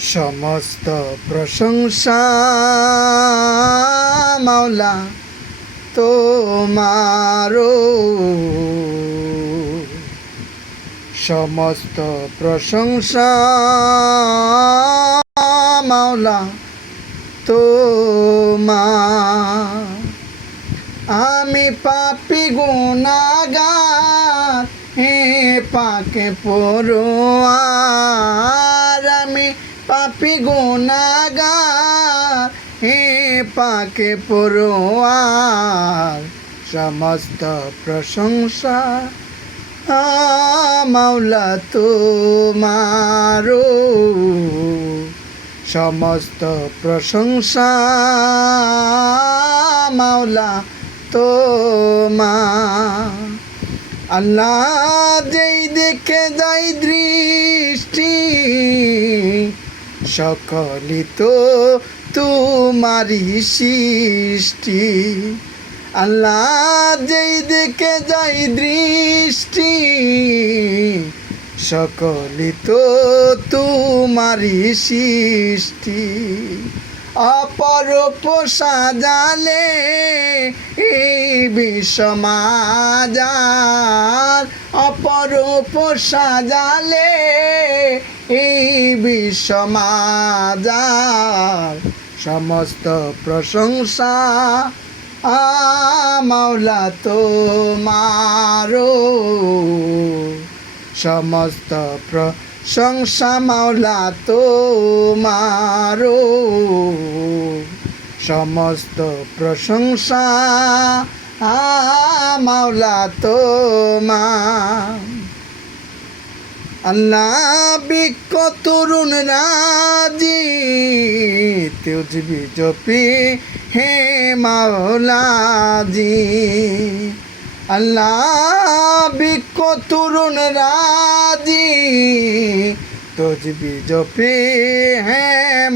সমস্ত প্রশংসা মাওলা তোমারও। সমস্ত প্রশংসা মাওলা তোমার। আমি পাপি গুনাগার হে পাকে পড়োয়ার আমি পাপি গুনাগার হে পাকে পড়োয়ার সমস্ত প্রশংসা মাওলা তোমারও। সমস্ত প্রশংসা মাওলা তোমার। আল্লাহ যেই দেখে যাই দৃষ্টি সকলি তো তোমারই সৃষ্টি। আল্লাহ যেই দেখে যাই দৃষ্টি সকলি তো তোমারই সৃষ্টি। অপরূপ সাজালে বিশ্বমাজার অপরূপ সাজালে এই বিশ্বমাজার সমস্ত প্রশংসা আ মাওলা তোমারও। সমস্ত প্রশংসা মাওলা তোমারও। সমস্ত প্রশংসা মাওলা তোমার। বিক্ষ তরুণ রাজি, তেজবি জপি হে মাওলাজি। বিক্ষ তরুণ রাজি, তজবি জপি হে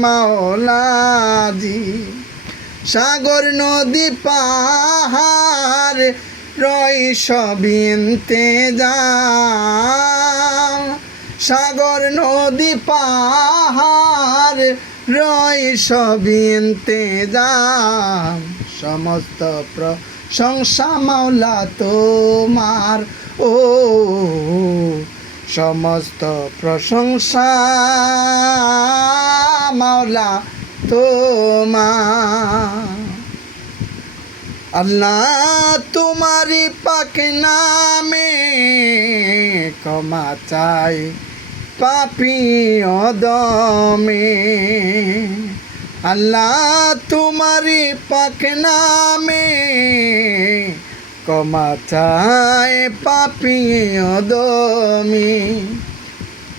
মাওলাজি। সাগর নদী পাহাড় রয় সবিনতে যা সাগর নদী পাহাড়, রয় সবিনতে যা সমস্ত প্রশংসা মাওলা তোমার, ও সমস্ত প্রশংসা মাওলা তোমার। আল্লাহ তোমারি পাক নামে ক্ষমা চাই পাপি অদমে। আল্লাহ তোমারি পাক নামে ক্ষমা চাই পাপি অদমে।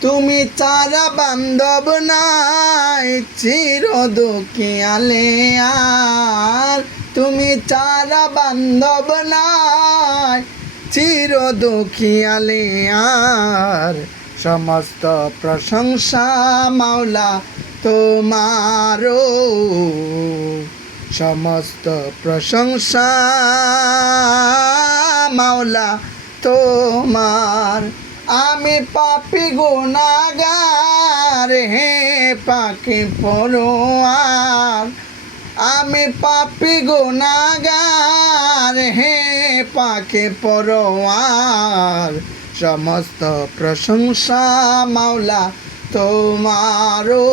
তুমি চারা বান্ধব নাই চির দুঃখিয়ালে আর তুমি চারা বান্ধব নাই, চির দুঃখিয়ালে আর সমস্ত প্রশংসা মাওলা তোমারও। সমস্ত প্রশংসা মাওলা তোমার। আমি পাপি গুনাগার হে পাখি পড়োয়ার আমি পাপি গুনাগার হে পাখি পড়োয়ার সমস্ত প্রশংসা মাওলা তোমারও।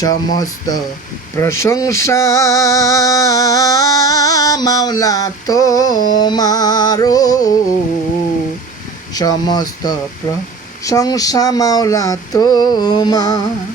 সমস্ত প্রশংসা মাওলা তোমারও। সমস্ত প্রশংসা মাওলা তোমার